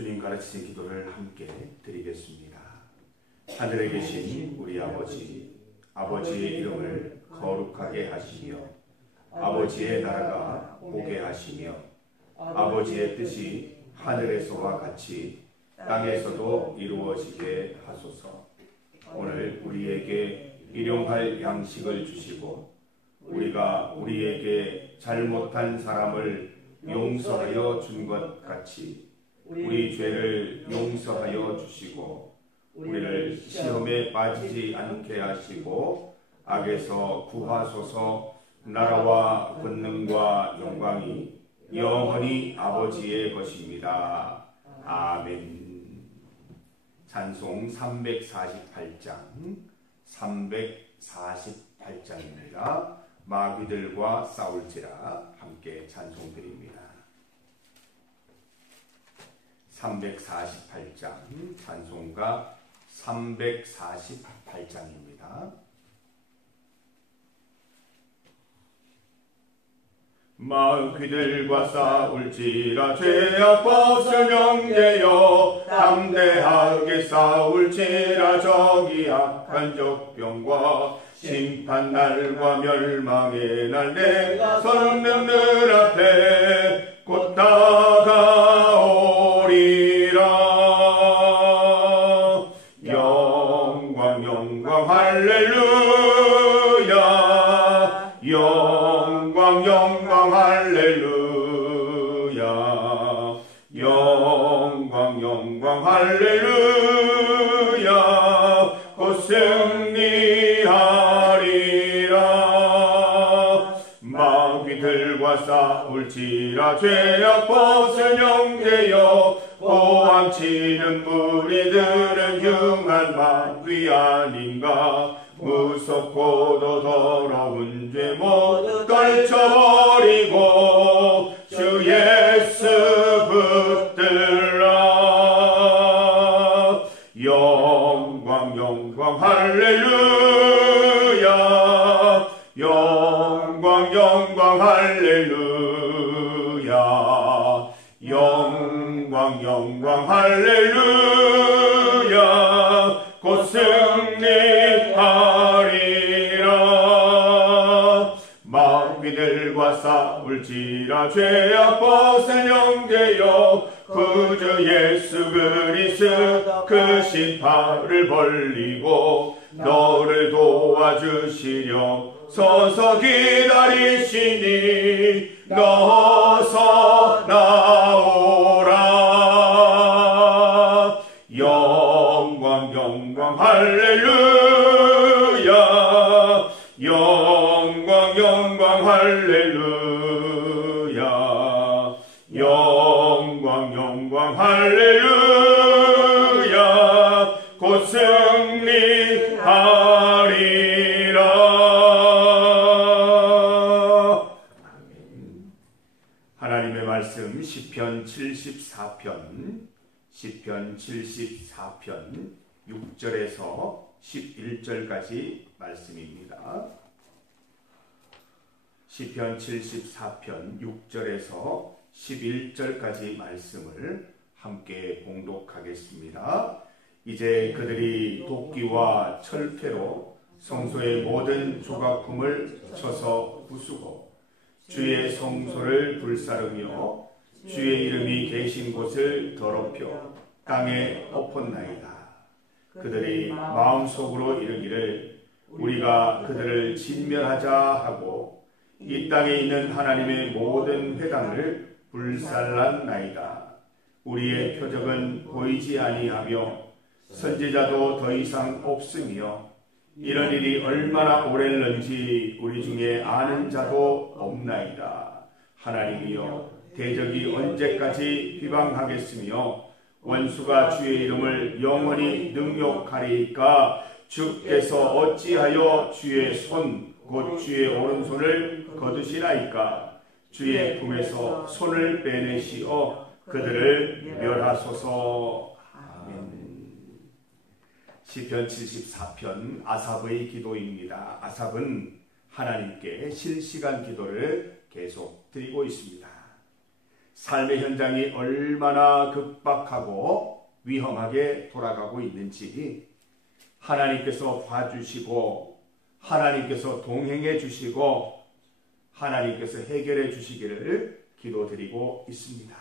주님 가르치신 기도를 함께 드리겠습니다. 하늘에 계신 우리 아버지, 아버지의 이름을 거룩하게 하시며 아버지의 나라가 오게 하시며 아버지의 뜻이 하늘에서와 같이 땅에서도 이루어지게 하소서. 오늘 우리에게 일용할 양식을 주시고 우리가 우리에게 잘못한 사람을 용서하여 준 것 같이 우리 죄를 용서하여 주시고 우리를 시험에 빠지지 않게 하시고 악에서 구하소서. 나라와 권능과 영광이 영원히 아버지의 것입니다. 아멘. 찬송 348장 348장입니다. 마귀들과 싸울지라 함께 찬송드립니다. 348장 찬송가 348장입니다. 마귀들과 싸울지라 죄악 벗을 영제여 담대하게 싸울지라 저기 악한 적병과 심판날과 멸망의 날 내가 설명 늘 앞에 곧 다가오리라. 영광 영광 할렐루야. 영광 영광 할렐루야. 영광 영광 할렐루야. 곧 승리하리라. 마귀들과 싸울지라 죄악 벗을 영제여 고함치는 무리들은 흉한 마귀 아닌가. 무섭고도 더러운 죄 모두 떨쳐버리고 주 예수 붙들라. 영광 영광 할렐루야. 영광 영광 할렐루야. 영광 영광 할렐루야. 곧 승리하리라. 마귀들과 싸울지라 죄악 벗을 영제여 구주 예수 그리스도 그 신발을 벌리고 너를 도와주시려 서서 기다리시니 너서 나오라. 영광 영광 할렐루야. 영광 영광 할렐루야. 영광 영광 할렐루야. 곧 승리하리라. 하나님의 말씀 시편 74편 74편 6절에서 11절까지 말씀입니다. 시편 74편 6절에서 11절까지 말씀을 함께 봉독하겠습니다. 이제 그들이 도끼와 철퇴로 성소의 모든 조각품을 쳐서 부수고 주의 성소를 불사르며 주의 이름이 계신 곳을 더럽혀 땅에 엎었나이다. 그들이 마음속으로 이르기를 우리가 그들을 진멸하자 하고 이 땅에 있는 하나님의 모든 회당을 불살랐나이다. 우리의 표적은 보이지 아니하며 선지자도 더 이상 없으며 이런 일이 얼마나 오랬는지 우리 중에 아는 자도 없나이다. 하나님이여 대적이 언제까지 비방하겠으며 원수가 주의 이름을 영원히 능욕하리이까. 주께서 어찌하여 주의 손 곧 주의 오른손을 거두시나이까. 주의 품에서 손을 빼내시어 그들을 멸하소서. 아멘. 시편 74편 아삽의 기도입니다. 아삽은 하나님께 실시간 기도를 계속 드리고 있습니다. 삶의 현장이 얼마나 급박하고 위험하게 돌아가고 있는지 하나님께서 봐주시고 하나님께서 동행해 주시고 하나님께서 해결해 주시기를 기도드리고 있습니다.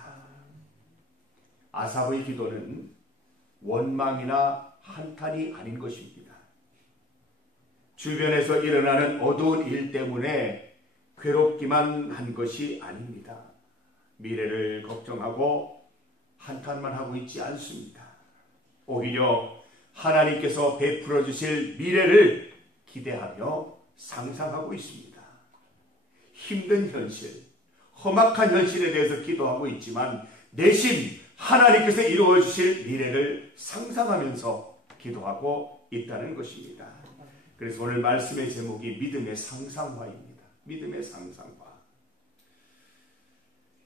아삽의 기도는 원망이나 한탄이 아닌 것입니다. 주변에서 일어나는 어두운 일 때문에 괴롭기만 한 것이 아닙니다. 미래를 걱정하고 한탄만 하고 있지 않습니다. 오히려 하나님께서 베풀어 주실 미래를 기대하며 상상하고 있습니다. 힘든 현실, 험악한 현실에 대해서 기도하고 있지만 내심 하나님께서 이루어 주실 미래를 상상하면서 기도하고 있다는 것입니다. 그래서 오늘 말씀의 제목이 믿음의 상상화입니다. 믿음의 상상화.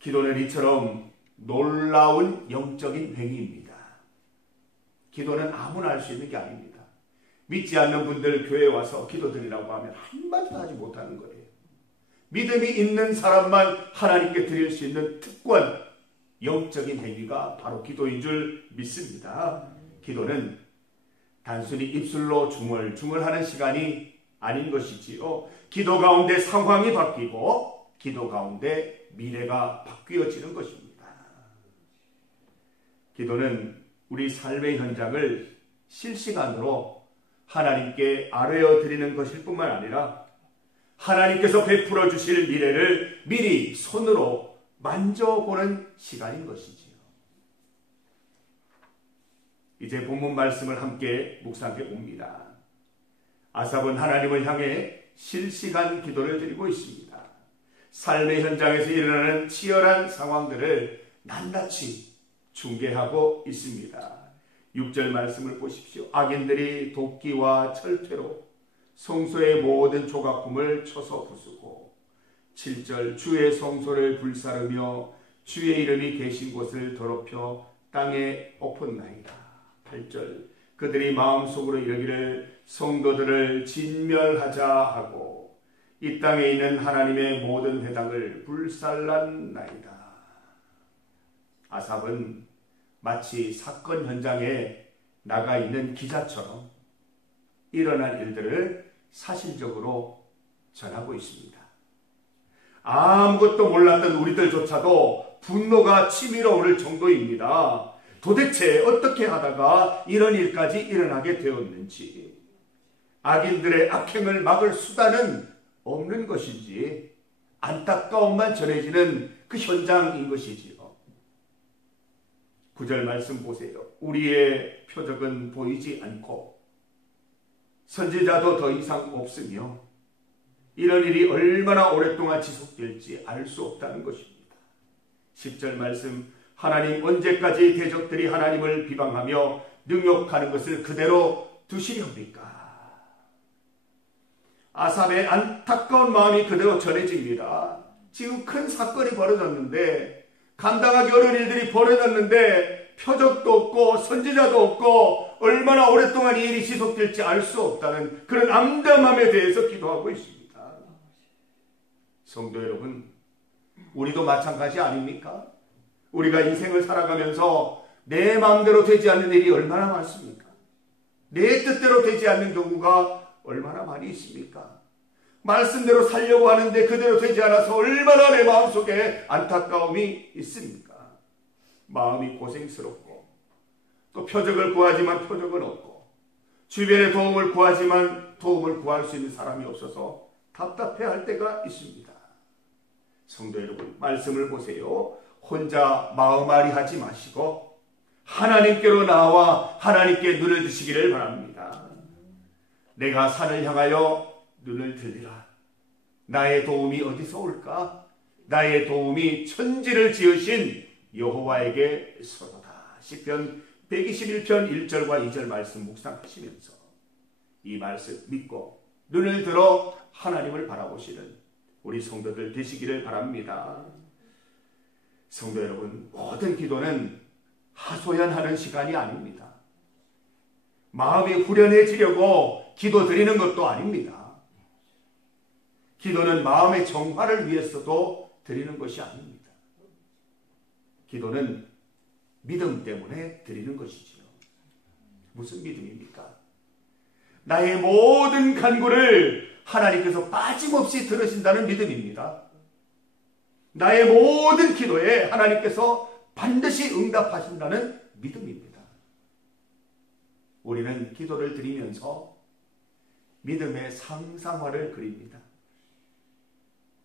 기도는 이처럼 놀라운 영적인 행위입니다. 기도는 아무나 할 수 있는 게 아닙니다. 믿지 않는 분들 교회에 와서 기도드리라고 하면 한마디도 하지 못하는 거예요. 믿음이 있는 사람만 하나님께 드릴 수 있는 특권, 영적인 행위가 바로 기도인 줄 믿습니다. 기도는 단순히 입술로 중얼중얼하는 시간이 아닌 것이지요. 기도 가운데 상황이 바뀌고 기도 가운데 미래가 바뀌어지는 것입니다. 기도는 우리 삶의 현장을 실시간으로 하나님께 아뢰어 드리는 것일 뿐만 아니라 하나님께서 베풀어 주실 미래를 미리 손으로 만져보는 시간인 것이지요. 이제 본문 말씀을 함께 묵상해 봅니다. 아삽은 하나님을 향해 실시간 기도를 드리고 있습니다. 삶의 현장에서 일어나는 치열한 상황들을 낱낱이 중계하고 있습니다. 6절 말씀을 보십시오. 악인들이 도끼와 철퇴로 성소의 모든 조각품을 쳐서 부수고 7절 주의 성소를 불사르며 주의 이름이 계신 곳을 더럽혀 땅에 엎었나이다. 8절 그들이 마음속으로 이르기를 성도들을 진멸하자 하고 이 땅에 있는 하나님의 모든 회당을 불살랐나이다. 아삽은 마치 사건 현장에 나가 있는 기자처럼 일어난 일들을 사실적으로 전하고 있습니다. 아무것도 몰랐던 우리들조차도 분노가 치밀어 오를 정도입니다. 도대체 어떻게 하다가 이런 일까지 일어나게 되었는지, 악인들의 악행을 막을 수단은 없는 것인지 안타까움만 전해지는 그 현장인 것이지요. 9절 말씀 보세요. 우리의 표적은 보이지 않고 선지자도 더 이상 없으며 이런 일이 얼마나 오랫동안 지속될지 알 수 없다는 것입니다. 10절 말씀 하나님 언제까지 대적들이 하나님을 비방하며 능욕하는 것을 그대로 두시렵니까? 아삽의 안타까운 마음이 그대로 전해집니다. 지금 큰 사건이 벌어졌는데 감당하기 어려운 일들이 벌어졌는데 표적도 없고 선지자도 없고 얼마나 오랫동안 이 일이 지속될지 알 수 없다는 그런 암담함에 대해서 기도하고 있습니다. 성도 여러분, 우리도 마찬가지 아닙니까? 우리가 인생을 살아가면서 내 마음대로 되지 않는 일이 얼마나 많습니까? 내 뜻대로 되지 않는 경우가 얼마나 많이 있습니까? 말씀대로 살려고 하는데 그대로 되지 않아서 얼마나 내 마음속에 안타까움이 있습니까? 마음이 고생스럽고 또 표적을 구하지만 표적은 없고 주변에 도움을 구하지만 도움을 구할 수 있는 사람이 없어서 답답해할 때가 있습니다. 성도 여러분, 말씀을 보세요. 혼자 마음앓이 하지 마시고 하나님께로 나와 하나님께 눈을 드시기를 바랍니다. 내가 산을 향하여 눈을 들리라. 나의 도움이 어디서 올까? 나의 도움이 천지를 지으신 여호와에게서로다. 시편 121편 1절과 2절 말씀 묵상하시면서 이 말씀 믿고 눈을 들어 하나님을 바라보시는 우리 성도들 되시기를 바랍니다. 성도 여러분, 모든 기도는 하소연하는 시간이 아닙니다. 마음이 후련해지려고 기도 드리는 것도 아닙니다. 기도는 마음의 정화를 위해서도 드리는 것이 아닙니다. 기도는 믿음 때문에 드리는 것이지요. 무슨 믿음입니까? 나의 모든 간구를 하나님께서 빠짐없이 들으신다는 믿음입니다. 나의 모든 기도에 하나님께서 반드시 응답하신다는 믿음입니다. 우리는 기도를 드리면서 믿음의 상상화를 그립니다.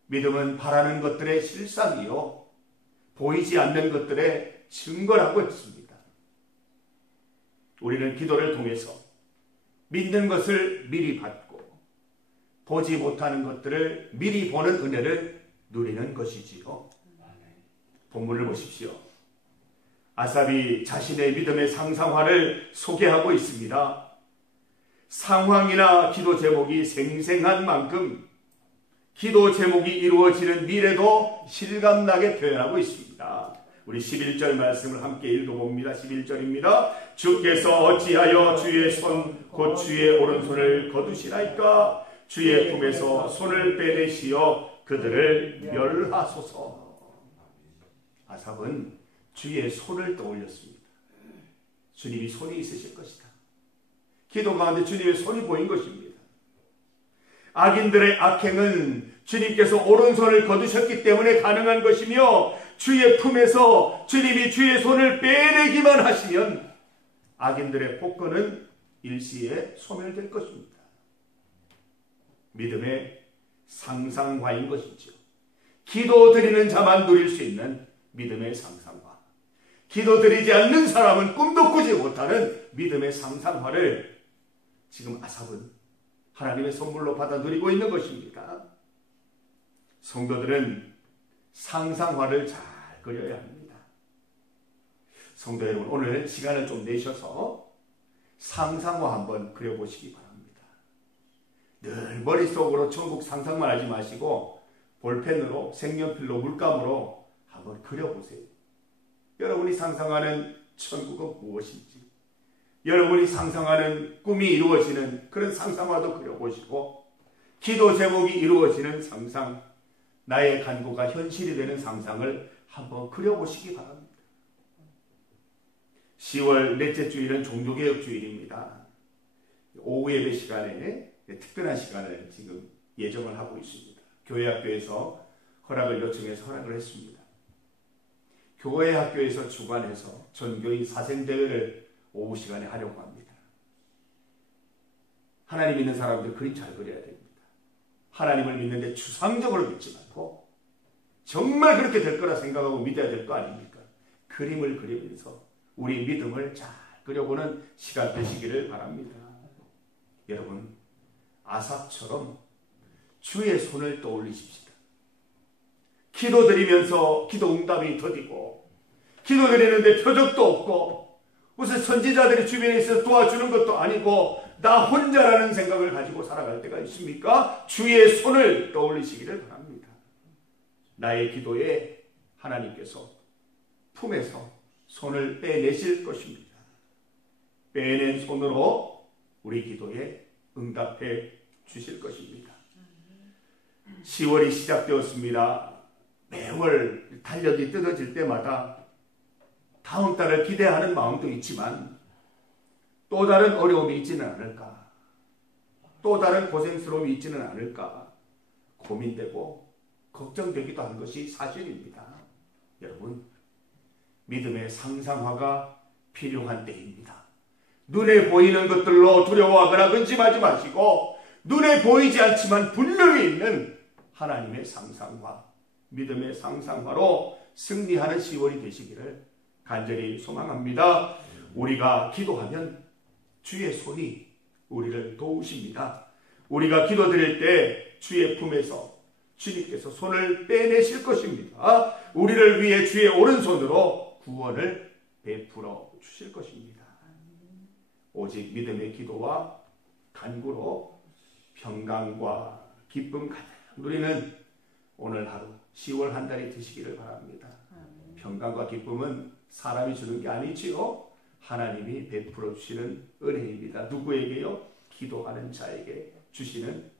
믿음은 바라는 것들의 실상이요, 보이지 않는 것들의 증거라고 했습니다. 우리는 기도를 통해서 믿는 것을 미리 받고 보지 못하는 것들을 미리 보는 은혜를 누리는 것이지요. 본문을 보십시오. 아삽이 자신의 믿음의 상상화를 소개하고 있습니다. 상황이나 기도 제목이 생생한 만큼 기도 제목이 이루어지는 미래도 실감나게 표현하고 있습니다. 우리 11절 말씀을 함께 읽어봅니다. 11절입니다. 주께서 어찌하여 주의 손 곧 주의 오른손을 거두시나이까? 주의 품에서 손을 빼내시어 그들을 멸하소서. 아삽은 주의 손을 떠올렸습니다. 주님이 손이 있으실 것이다. 기도 가운데 주님의 손이 보인 것입니다. 악인들의 악행은 주님께서 오른손을 거두셨기 때문에 가능한 것이며, 주의 품에서 주님이 주의 손을 빼내기만 하시면 악인들의 복권은 일시에 소멸될 것입니다. 믿음의 상상화인 것이죠. 기도 드리는 자만 누릴 수 있는 믿음의 상상화. 기도 드리지 않는 사람은 꿈도 꾸지 못하는 믿음의 상상화를 지금 아삽은 하나님의 선물로 받아 누리고 있는 것입니다. 성도들은 상상화를 잘 그려야 합니다. 성도 여러분, 오늘 시간을 좀 내셔서 상상화 한번 그려보시기 바랍니다. 늘 머릿속으로 천국 상상만 하지 마시고 볼펜으로, 색연필로, 물감으로 한번 그려보세요. 여러분이 상상하는 천국은 무엇인지, 여러분이 상상하는 꿈이 이루어지는 그런 상상화도 그려보시고, 기도 제목이 이루어지는 상상, 나의 간구가 현실이 되는 상상을 한번 그려보시기 바랍니다. 10월 넷째 주일은 종교개혁 주일입니다. 오후 예배 시간에 특별한 시간을 지금 예정을 하고 있습니다. 교회 학교에서 허락을 요청해서 허락을 했습니다. 교회 학교에서 주관해서 전교인 사생대회를 오후 시간에 하려고 합니다. 하나님 믿는 사람들 그림 잘 그려야 됩니다. 하나님을 믿는데 추상적으로 믿지 말고 정말 그렇게 될 거라 생각하고 믿어야 될 거 아닙니까? 그림을 그리면서 우리 믿음을 잘 그려보는 시간 되시기를 바랍니다. 여러분, 아삽처럼 주의 손을 떠올리십시다. 기도드리면서 기도 응답이 더디고, 기도드리는데 표적도 없고, 무슨 선지자들이 주변에 있어서 도와주는 것도 아니고 나 혼자라는 생각을 가지고 살아갈 때가 있습니까? 주의 손을 떠올리시기를 바랍니다. 나의 기도에 하나님께서 품에서 손을 빼내실 것입니다. 빼낸 손으로 우리 기도에 응답해 주실 것입니다. 10월이 시작되었습니다. 매월 달력이 뜯어질 때마다 다음 달을 기대하는 마음도 있지만 또 다른 어려움이 있지는 않을까, 또 다른 고생스러움이 있지는 않을까 고민되고 걱정되기도 한 것이 사실입니다. 여러분, 믿음의 상상화가 필요한 때입니다. 눈에 보이는 것들로 두려워하거나 근심하지 마시고 눈에 보이지 않지만 분명히 있는 하나님의 상상화, 믿음의 상상화로 승리하는 10월이 되시기를 간절히 소망합니다. 우리가 기도하면 주의 손이 우리를 도우십니다. 우리가 기도드릴 때 주의 품에서 주님께서 손을 빼내실 것입니다. 우리를 위해 주의 오른손으로 구원을 베풀어 주실 것입니다. 오직 믿음의 기도와 간구로 평강과 기쁨 가득 누리는 오늘 하루 10월 한 달이 되시기를 바랍니다. 평강과 기쁨은 사람이 주는 게 아니지요. 하나님이 베풀어 주시는 은혜입니다. 누구에게요? 기도하는 자에게 주시는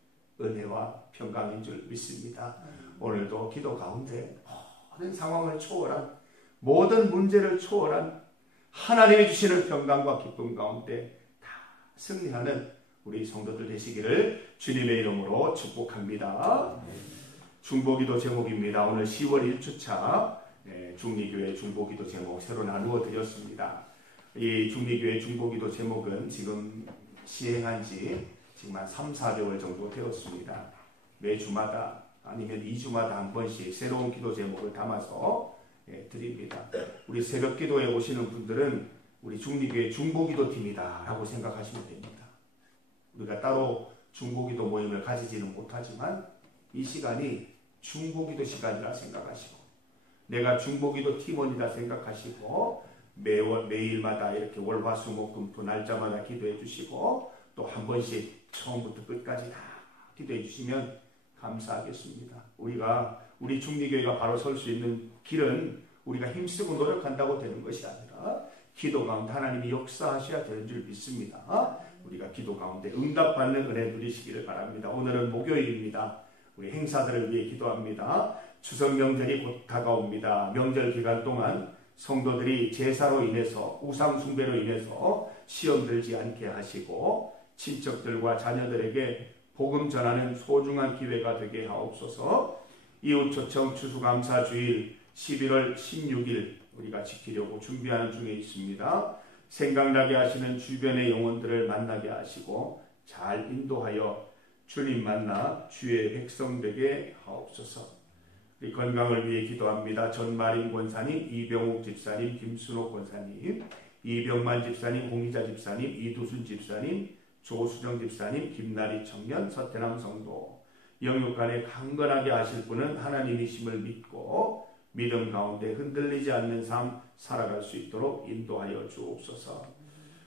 은혜와 평강인 줄 믿습니다. 오늘도 기도 가운데 모든 상황을 초월한 모든 문제를 초월한 하나님이 주시는 평강과 기쁨 가운데 다 승리하는 우리 성도들 되시기를 주님의 이름으로 축복합니다. 중보기도 제목입니다. 오늘 10월 1주차 중리교회 중보기도 제목 새로 나누어 드렸습니다. 이 중리교회 중보기도 제목은 지금 시행한 지 지금 한 3, 4개월 정도 되었습니다. 매주마다 아니면 2주마다 한 번씩 새로운 기도 제목을 담아서 드립니다. 우리 새벽 기도에 오시는 분들은 우리 중리교회 중보기도 팀이다 라고 생각하시면 됩니다. 우리가 따로 중보기도 모임을 가지지는 못하지만 이 시간이 중보기도 시간이라 생각하시고 내가 중보기도 팀원이다 생각하시고 매일마다 이렇게 월화수목금토 날짜마다 기도해 주시고 또 한 번씩 처음부터 끝까지 다 기도해 주시면 감사하겠습니다. 우리 중리교회가 바로 설 수 있는 길은 우리가 힘쓰고 노력한다고 되는 것이 아니라 기도 가운데 하나님이 역사하셔야 되는 줄 믿습니다. 우리가 기도 가운데 응답받는 은혜 누리시기를 바랍니다. 오늘은 목요일입니다. 우리 행사들을 위해 기도합니다. 추석 명절이 곧 다가옵니다. 명절 기간 동안 성도들이 제사로 인해서 우상 숭배로 인해서 시험 들지 않게 하시고 친척들과 자녀들에게 복음 전하는 소중한 기회가 되게 하옵소서. 이웃초청 추수감사주일 11월 16일 우리가 지키려고 준비하는 중에 있습니다. 생각나게 하시는 주변의 영혼들을 만나게 하시고 잘 인도하여 주님 만나 주의 백성 되게 하옵소서. 우리 건강을 위해 기도합니다. 전마린 권사님, 이병욱 집사님, 김순호 권사님, 이병만 집사님, 홍희자 집사님, 이두순 집사님, 조수정 집사님, 김나리 청년, 서태남 성도. 영육간에 강건하게 하실 분은 하나님이심을 믿고 믿음 가운데 흔들리지 않는 삶 살아갈 수 있도록 인도하여 주옵소서.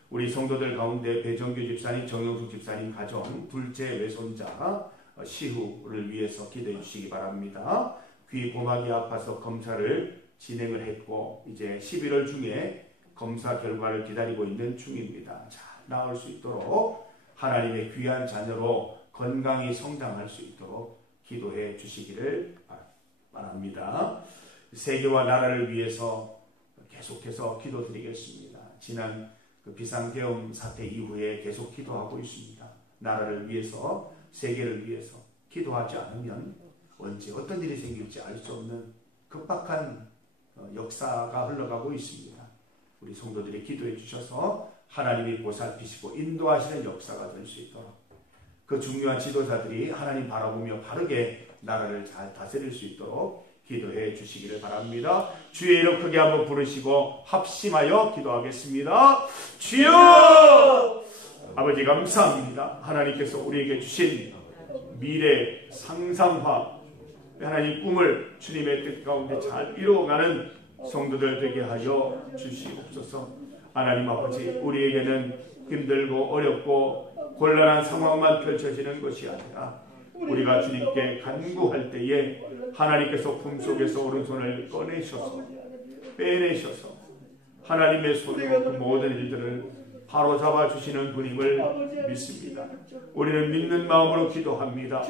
우리 성도들 가운데 배정규 집사님, 정영숙 집사님 가정 둘째 외손자 시후를 위해서 기도해 주시기 바랍니다. 귀 고막이 아파서 검사를 진행을 했고 이제 11월 중에 검사 결과를 기다리고 있는 중입니다. 잘 나을 수 있도록 하나님의 귀한 자녀로 건강히 성장할 수 있도록 기도해 주시기를 바랍니다. 세계와 나라를 위해서 계속해서 기도드리겠습니다. 지난 비상계엄 사태 이후에 계속 기도하고 있습니다. 나라를 위해서, 세계를 위해서 기도하지 않으면 언제 어떤 일이 생길지 알 수 없는 급박한 역사가 흘러가고 있습니다. 우리 성도들이 기도해 주셔서 하나님이 보살피시고 인도하시는 역사가 될 수 있도록 그 중요한 지도자들이 하나님 바라보며 바르게 나라를 잘 다스릴 수 있도록 기도해 주시기를 바랍니다. 주의 이름 크게 한번 부르시고 합심하여 기도하겠습니다. 주여! 아버지 감사합니다. 하나님께서 우리에게 주신 미래 상상화 하나님 꿈을 주님의 뜻 가운데 잘 이루어가는 성도들 되게 하여 주시옵소서. 하나님 아버지, 우리에게는 힘들고 어렵고 곤란한 상황만 펼쳐지는 것이 아니라 우리가 주님께 간구할 때에 하나님께서 품속에서 오른손을 꺼내셔서 빼내셔서 하나님의 손으로 그 모든 일들을 바로잡아 주시는 분임을 믿습니다. 우리는 믿는 마음으로 기도합니다.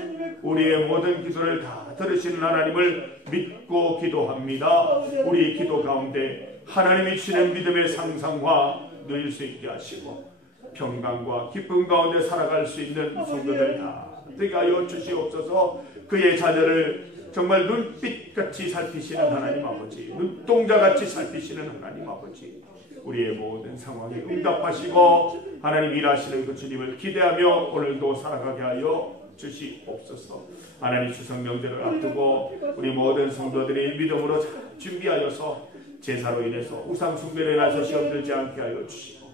우리의 모든 기도를 다 들으시는 하나님을 믿고 기도합니다. 우리 기도 가운데 하나님이 주시는 믿음의 상상화 누릴 수 있게 하시고 평강과 기쁨 가운데 살아갈 수 있는 성도들 다 되게 하여 주시옵소서. 그의 자녀를 정말 눈빛같이 살피시는 하나님 아버지, 눈동자같이 살피시는 하나님 아버지, 우리의 모든 상황에 응답하시고 하나님 일하시는 그 주님을 기대하며 오늘도 살아가게 하여 주시옵소서. 하나님 추석 명절을 앞두고 우리 모든 성도들이 믿음으로 잘 준비하여서 제사로 인해서 우상 숭배로 인해서 시험 들지 않게 하여 주시고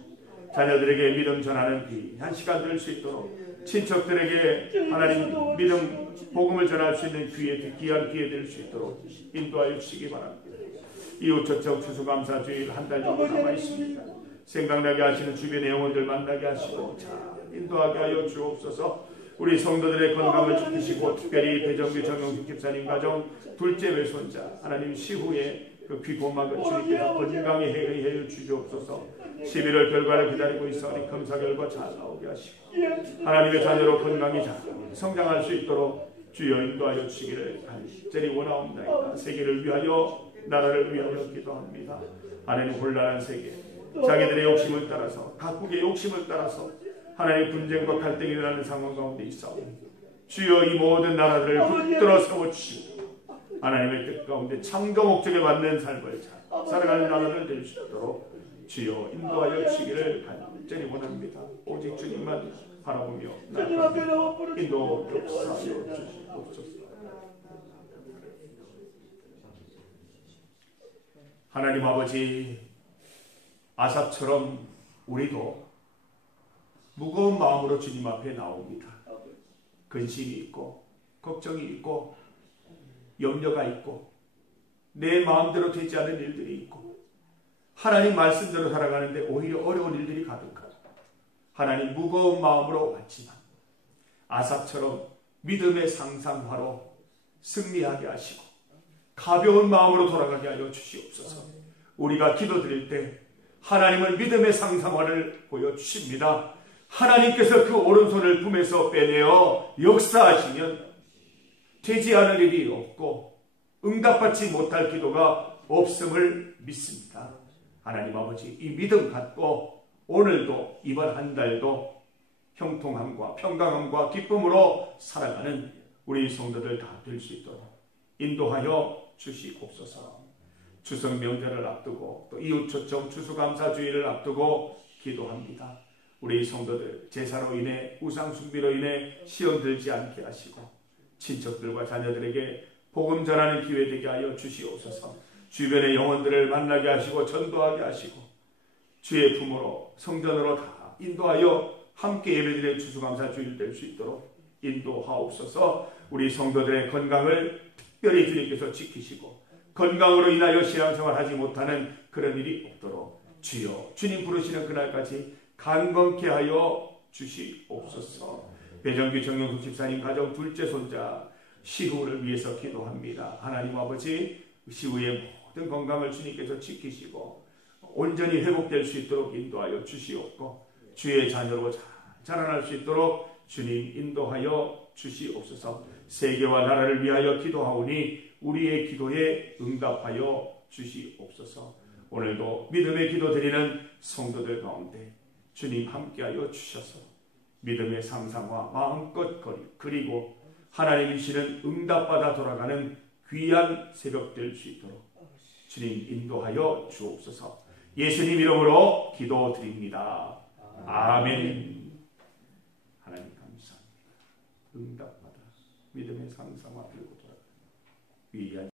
자녀들에게 믿음 전하는 귀한 시간 될 수 있도록 친척들에게 하나님 믿음 복음을 전할 수 있는 귀한 기회 될 수 있도록 인도하여 주시기 바랍니다. 이웃초청 추수감사주일 한 달 정도 남아있습니다. 생각나게 하시는 주변의 영혼들 만나게 하시고 잘 인도하게 하여 주옵소서. 우리 성도들의 건강을 지키시고 특별히 배정규 정영숙 집사님 가정 둘째 외손자 하나님 시후에 그 귀고막을 주님께서 건강히 해결해 주시옵소서. 11월 결과를 기다리고 있어 우리 검사 결과 잘 나오게 하시고 하나님의 자녀로 건강히 잘 성장할 수 있도록 주여 인도하여 주시기를 간절히 원하옵나이다. 세계를 위하여 나라를 위하여 기도합니다. 하나님 혼란한 세계, 자기들의 욕심을 따라서, 각국의 욕심을 따라서 하나님 분쟁과 갈등이 일어나는 상황 가운데 있사오니 주여 이 모든 나라들을 붙들어 세워주시고 하나님의 뜻 가운데 참과 목적에 맞는 삶을 살아가는 나라들 될 수 있도록 주여 인도하여 주시기를 간절히 원합니다. 오직 주님만 바라보며 인도 역사하여 주시옵소서. 하나님 아버지, 아삽처럼 우리도 무거운 마음으로 주님 앞에 나옵니다. 근심이 있고 걱정이 있고 염려가 있고 내 마음대로 되지 않는 일들이 있고 하나님 말씀대로 살아가는데 오히려 어려운 일들이 가득하고 하나님 무거운 마음으로 왔지만 아삽처럼 믿음의 상상화로 승리하게 하시고 가벼운 마음으로 돌아가게 하여 주시옵소서. 우리가 기도드릴 때 하나님은 믿음의 상상화를 보여주십니다. 하나님께서 그 오른손을 품에서 빼내어 역사하시면 되지 않을 일이 없고 응답받지 못할 기도가 없음을 믿습니다. 하나님 아버지, 이 믿음 갖고 오늘도 이번 한 달도 형통함과 평강함과 기쁨으로 살아가는 우리 성도들 다 될 수 있도록 인도하여 주시옵소서. 추석 명절을 앞두고 또 이웃초청 추수감사주의를 앞두고 기도합니다. 우리 성도들 제사로 인해 우상숭배로 인해 시험 들지 않게 하시고 친척들과 자녀들에게 복음 전하는 기회 되게 하여 주시옵소서. 주변의 영혼들을 만나게 하시고 전도하게 하시고 주의 품으로 성전으로 다 인도하여 함께 예배드릴 추수감사주일 될 수 있도록 인도하옵소서. 우리 성도들의 건강을 특별히 주님께서 지키시고 건강으로 인하여 신앙생활 하지 못하는 그런 일이 없도록 주여 주님 부르시는 그날까지 강건케 하여 주시옵소서. 배정규 정영숙 집사님 가정 둘째 손자 시후를 위해서 기도합니다. 하나님 아버지, 시후의 모든 건강을 주님께서 지키시고 온전히 회복될 수 있도록 인도하여 주시옵고 주의 자녀로 잘 자라날 수 있도록 주님 인도하여 주시옵소서. 세계와 나라를 위하여 기도하오니 우리의 기도에 응답하여 주시옵소서. 오늘도 믿음의 기도 드리는 성도들 가운데 주님 함께하여 주셔서 믿음의 상상과 마음껏 그리고 하나님이시는 응답받아 돌아가는 귀한 새벽 될 수 있도록 주님 인도하여 주옵소서. 예수님 이름으로 기도드립니다. 아멘. 하나님 감사합니다. 응답받아 믿음의 상상과 들고 돌아가는 귀한